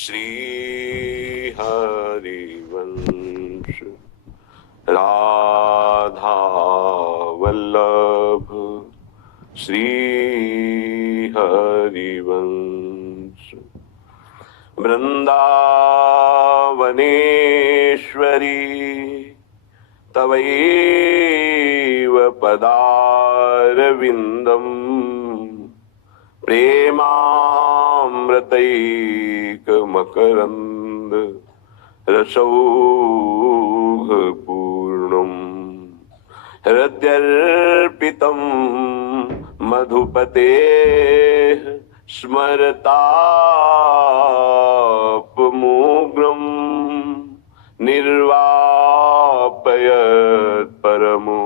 श्री हरिवंश राधा वल्लभ श्री हरिवंश वृंदावनेश्वरी तवैव पदारविन्दम् प्रेमामृतैकमकरन्द रसौघपूर्णम् हृद्यर्पितं मधुपतेः स्मरतापमूग्रम् निर्वापयत् परमो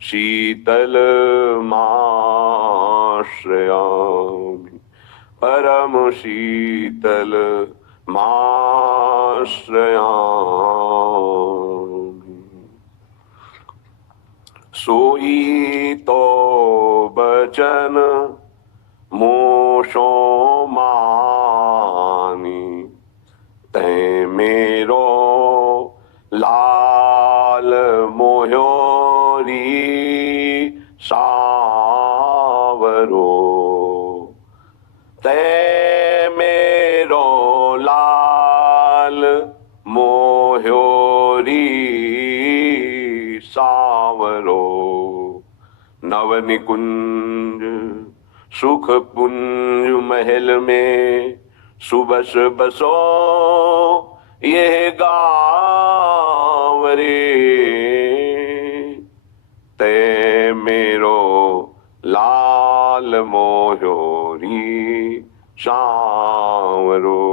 शीतलमाश्रयामि परम शीतलमाश्रयामि। सोई तो बचन मोशो मानी तै मेरो लाल मोह्योरी सावरो तै मेरो लाल मोह्योरी सावरो। नव निकुंज सुख पुंज महल में सुबस बसो यह गाँव रे ते मेरो लाल मोह्योरी सांवरो।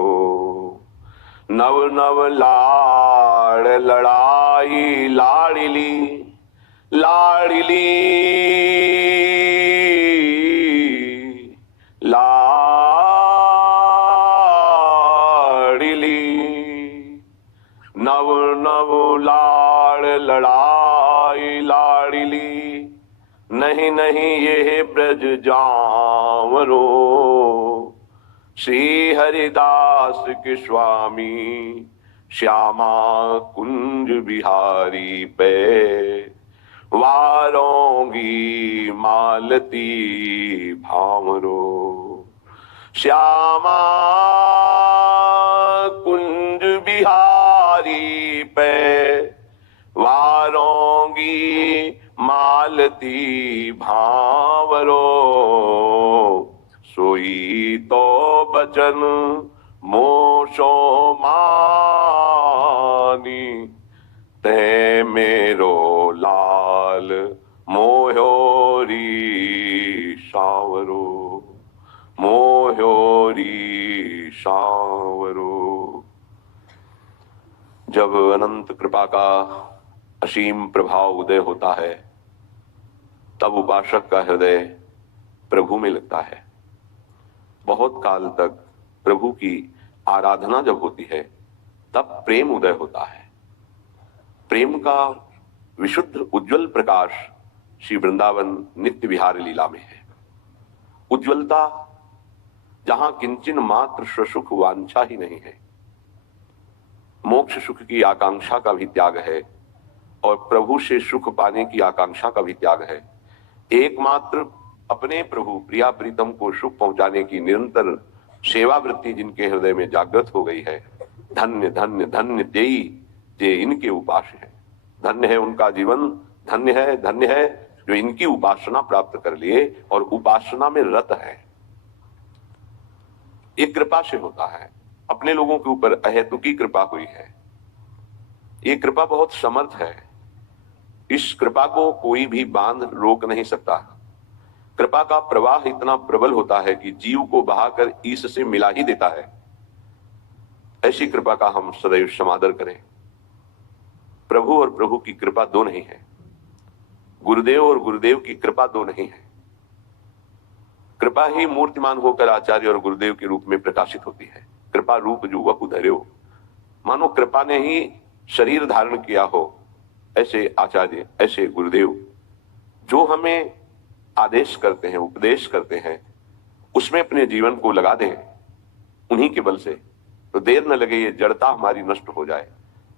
नव नव लाड़ लड़ाई लाड़िली लाड़िली लाड़िली नव नव लाड़ लड़ाई लाड़िली नहीं नहीं ये ब्रज जावरो। श्री हरिदास के स्वामी श्यामा कुंज बिहारी पे वारोंगी मालती भावरो। श्यामा कुंज बिहारी पे वारोंगी मालती भावरो। सोई तो बचन मोशो मानी ते मेरो लाल मोह्योरी सावरो मोह्योरी सावरो। जब अनंत कृपा का असीम प्रभाव उदय होता है तब उपासक का हृदय प्रभु में लगता है। बहुत काल तक प्रभु की आराधना जब होती है तब प्रेम उदय होता है। प्रेम का विशुद्ध उज्जवल प्रकाश श्री वृंदावन नित्य विहार लीला में है। उज्ज्वलता जहां किंचन मात्र स्वसुख वांछा ही नहीं है, मोक्ष सुख की आकांक्षा का भी त्याग है और प्रभु से सुख पाने की आकांक्षा का भी त्याग है। एकमात्र अपने प्रभु प्रिया प्रीतम को सुख पहुंचाने की निरंतर सेवा वृत्ति जिनके हृदय में जागृत हो गई है, धन्य धन्य धन्य देई जे इनके उपास है। धन्य है उनका जीवन, धन्य है जो इनकी उपासना प्राप्त कर लिए और उपासना में रत है। ये कृपा से होता है। अपने लोगों के ऊपर अहेतुकी कृपा हुई है। ये कृपा बहुत समर्थ है। इस कृपा को कोई भी बांध रोक नहीं सकता। कृपा का प्रवाह इतना प्रबल होता है कि जीव को बहाकर ईश से मिला ही देता है। ऐसी कृपा का हम सदैव समादर करें। प्रभु और प्रभु की कृपा दो नहीं है, गुरुदेव और गुरुदेव की कृपा दो नहीं है। कृपा ही मूर्तिमान होकर आचार्य और गुरुदेव के रूप में प्रकाशित होती है। कृपा रूप जो वह उधर्यो, मानो कृपा ने ही शरीर धारण किया हो। ऐसे आचार्य, ऐसे गुरुदेव जो हमें आदेश करते हैं, उपदेश करते हैं, उसमें अपने जीवन को लगा दें। उन्हीं के बल से तो देर न लगे ये जड़ता हमारी नष्ट हो जाए।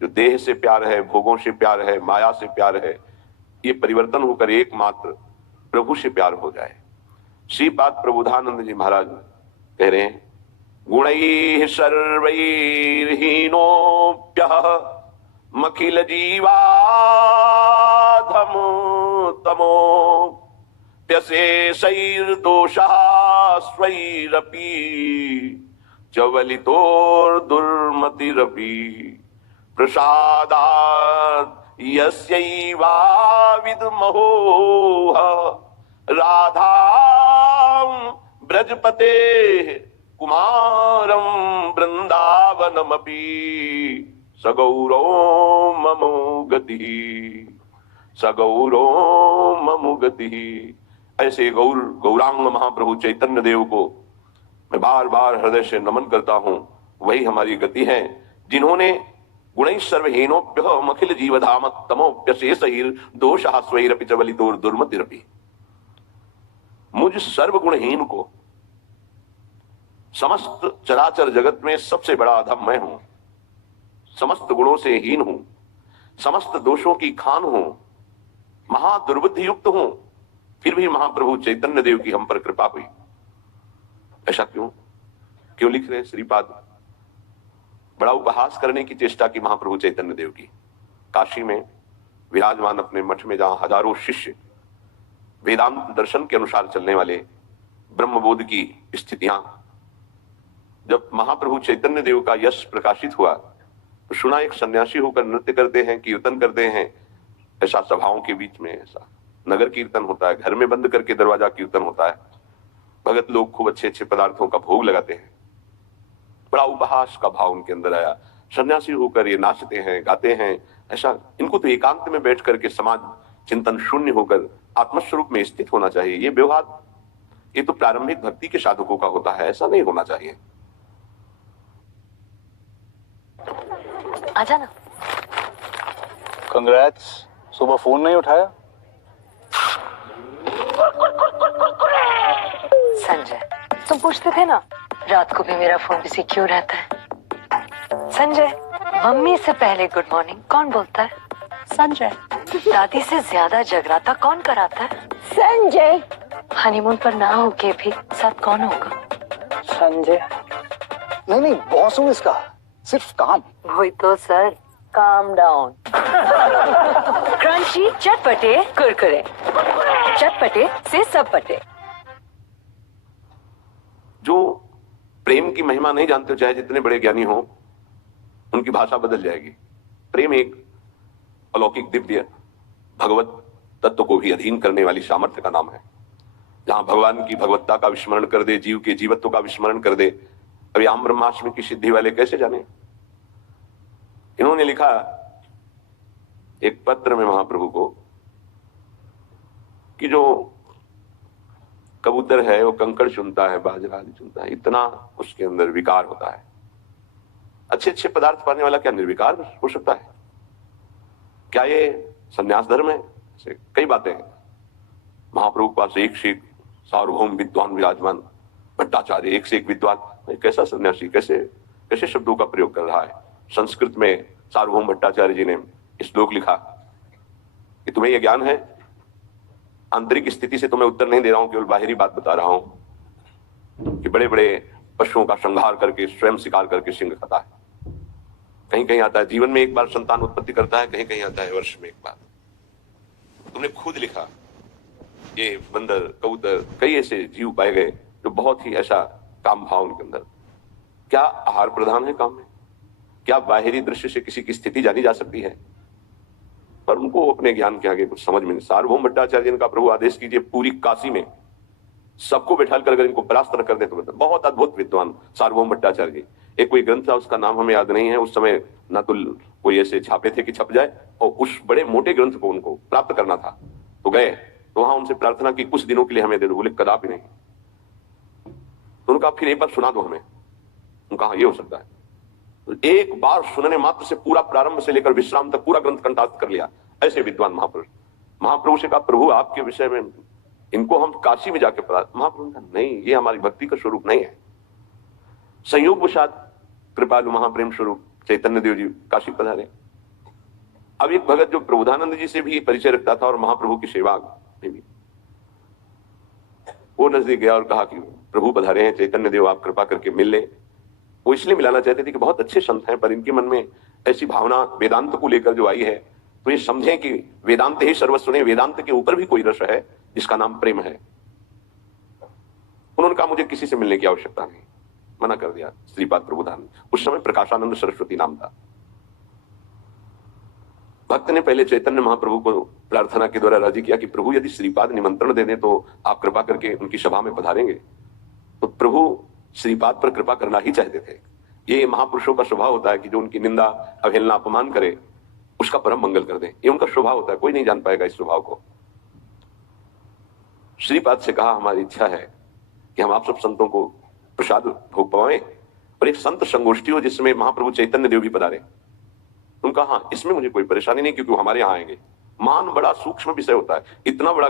जो देह से प्यार है, भोगों से प्यार है, माया से प्यार है, ये परिवर्तन होकर एकमात्र प्रभु से प्यार हो जाए। श्रीपाद प्रबोधानंद जी महाराज कह रहे हैं, गुणैः सर्वैर्हीनोऽप्यः मखिल जीवाधम तमो प्यशेषैर्दोषः स्वैरपि चवलितोर्दुर्मतिरपि प्रसादात् यस्यैवाविद्मोह राधां ब्रजपते कुमारं वृंदावनमपि सगौरो ममो गतिः, सगौरो ममो गतिः। ऐसे गौरांग महाप्रभु चैतन्य देव को मैं बार बार हृदय से नमन करता हूं। वही हमारी गति है जिन्होंने गुणैः सर्वहीनोऽप्यः मखिल जीवधाम तमोप्यशेषैर्दोषः स्वैरपि च वलितोर्दुर्मतिरपि। मुझ सर्वगुणहीन को, समस्त चराचर जगत में सबसे बड़ा अधम मैं हूं, समस्त गुणों से हीन हूं, समस्त दोषों की खान हूं, महादुर्बुद्धि युक्त हूं, फिर भी महाप्रभु चैतन्य देव की हम पर कृपा हुई। ऐसा क्यों क्यों लिख रहे श्रीपाद? बड़ा उपहास करने की चेष्टा की महाप्रभु चैतन्य देव की। काशी में विराजमान अपने मठ में, जहां हजारों शिष्य वेदांत दर्शन के अनुसार चलने वाले, ब्रह्मबोध की स्थितियां, जब महाप्रभु चैतन्य देव का यश प्रकाशित हुआ तो सुना एक सन्यासी होकर नृत्य करते हैं, कीर्तन करते हैं। ऐसा सभाओं के बीच में ऐसा नगर कीर्तन होता है, घर में बंद करके दरवाजा कीर्तन होता है, भगत लोग खूब अच्छे अच्छे पदार्थों का भोग लगाते हैं। बड़ा उपहास का भाव उनके अंदर आया। सन्यासी होकर ये नाचते हैं, गाते हैं, ऐसा इनको तो एकांत में बैठ करके समाज चिंतन शून्य होकर आत्मस्वरूप में स्थित होना चाहिए। ये व्यवहार, ये तो प्रारंभिक भक्ति के साधकों का होता है, ऐसा नहीं होना चाहिए। आजा ना। कंग्रेट्स। सुबह फोन नहीं उठाया? संजय, तुम पूछते थे ना रात को भी मेरा फोन बिजी क्यों रहता है। संजय, मम्मी से पहले गुड मॉर्निंग कौन बोलता है? संजय। दादी से ज्यादा जगराता कौन कराता है? संजय। हनीमून पर ना होके भी साथ कौन होगा? संजय। नहीं, बॉस हूँ इसका, सिर्फ काम। वही तो सर, काम डाउन। क्रंची, चटपटे, कुरकुरे, चटपटे से सब पटे। जो प्रेम की महिमा नहीं जानते हो, चाहे जितने बड़े ज्ञानी हो, उनकी भाषा बदल जाएगी। प्रेम एक अलौकिक दिव्य भगवत तत्व को भी अधीन करने वाली सामर्थ्य का नाम है। जहां भगवान की भगवत्ता का विस्मरण कर दे, जीव के जीवत्व का विस्मरण कर दे, अभी आम ब्रह्माष्टमी की सिद्धि वाले कैसे जाने। इन्होंने लिखा एक पत्र में महाप्रभु को कि जो कबूतर है वो कंकड़ चुनता है, बाजरा आदि चुनता है, इतना उसके अंदर विकार होता है। अच्छे अच्छे पदार्थ पाने वाला क्या निर्विकार हो सकता है? क्या ये संन्यास धर्म है? कई बातें हैं। महाप्रभु के पास एक से एक सार्वभौम विद्वान विराजमान, भट्टाचार्य एक से एक विद्वान। कैसा सन्यासी, कैसे कैसे शब्दों का प्रयोग कर रहा है। संस्कृत में सार्वभौम भट्टाचार्य जी ने श्लोक लिखा कि तुम्हें यह ज्ञान है, आंतरिक स्थिति से तुम्हें उत्तर नहीं दे रहा हूं, केवल बाहरी बात बता रहा हूं कि बड़े बड़े पशुओं का संहार करके, स्वयं शिकार करके सिंह खाता है। कहीं कहीं आता है जीवन में एक बार संतान उत्पत्ति करता है, कहीं कहीं आता है वर्ष में एक बार। तुमने खुद लिखा ये बंदर, कबूतर, कई ऐसे जीव पाए गए जो बहुत ही ऐसा काम भाव उनके अंदर। क्या आहार प्रधान है काम में? क्या बाहरी दृश्य से किसी की स्थिति जानी जा सकती है? पर उनको अपने ज्ञान के आगे कुछ समझ में नहीं। सार्वभौम भट्टाचार्य जी का प्रभु आदेश कीजिए पूरी काशी में सबको बैठा कर अगर इनको परास्त न कर दे तो बहुत अद्भुत विद्वान सार्वभौम भट्टाचार्य जी। एक कोई ग्रंथ था, उसका नाम हमें याद नहीं है, उस समय ना तो कोई ऐसे छापे थे कि छप जाए, और उस बड़े मोटे ग्रंथ को उनको प्राप्त करना था। तो गए तो वहां उनसे प्रार्थना की कुछ दिनों के लिए हमें दे दो। बोले कदापि नहीं। तो उनका फिर एक बार सुना दो हमें। उनका ये हो सकता है। तो एक बार सुनने मात्र से पूरा प्रारंभ से लेकर विश्राम तक पूरा ग्रंथ कंठास्थ कर लिया। ऐसे विद्वान महाप्रभु से कहा प्रभु आपके विषय में इनको हम काशी में जाके महाप्रभु का नहीं, ये हमारी भक्ति का स्वरूप नहीं है। संयोगवशात कृपालु महाप्रेम स्वरूप चैतन्य देव जी काशी पधारे। अब एक भगत जो प्रबोधानंद जी से भी परिचय रखता था और महाप्रभु की सेवा में भी, वो नजदीक गया और कहा कि प्रभु पधारे हैं, चैतन्य देव आप कृपा करके मिल ले। वो इसलिए मिलाना चाहते थे कि बहुत अच्छे संत हैं, पर इनके मन में ऐसी भावना वेदांत को लेकर जो आई है, तो ये समझें कि वेदांत ही सर्वस्व नहीं, वेदांत के ऊपर भी कोई रस है जिसका नाम प्रेम है। उन्होंने कहा मुझे किसी से मिलने की आवश्यकता नहीं, मना कर दिया श्रीपाद प्रबोधानंद। उस समय प्रकाशानंद सरस्वती नाम था। भक्त ने पहले चैतन्य महाप्रभु को प्रार्थना के द्वारा राजी किया कि प्रभु यदि श्रीपाद निमंत्रण दे दें तो आप कृपा करके उनकी सभा में पधारेंगे। तो प्रभु श्रीपाद पर कृपा करना ही चाहते थे। ये महापुरुषों का स्वभाव होता है कि जो उनकी निंदा, अवहेलना, अपमान करे उसका परम मंगल कर दें, ये उनका स्वभाव होता है, कोई नहीं जान पाएगा इस स्वभाव को। श्रीपाद से कहा हमारी इच्छा है कि हम आप सब संतों को प्रसाद भोग पाएं और एक संत संगोष्ठी हो जिसमें महाप्रभु चैतन्य देव भी पधारे। उनका हाँ, इसमें मुझे कोई परेशानी नहीं, क्योंकि वो हमारे यहाँ आएंगे। मान बड़ा सूक्ष्म विषय होता है, इतना बड़ा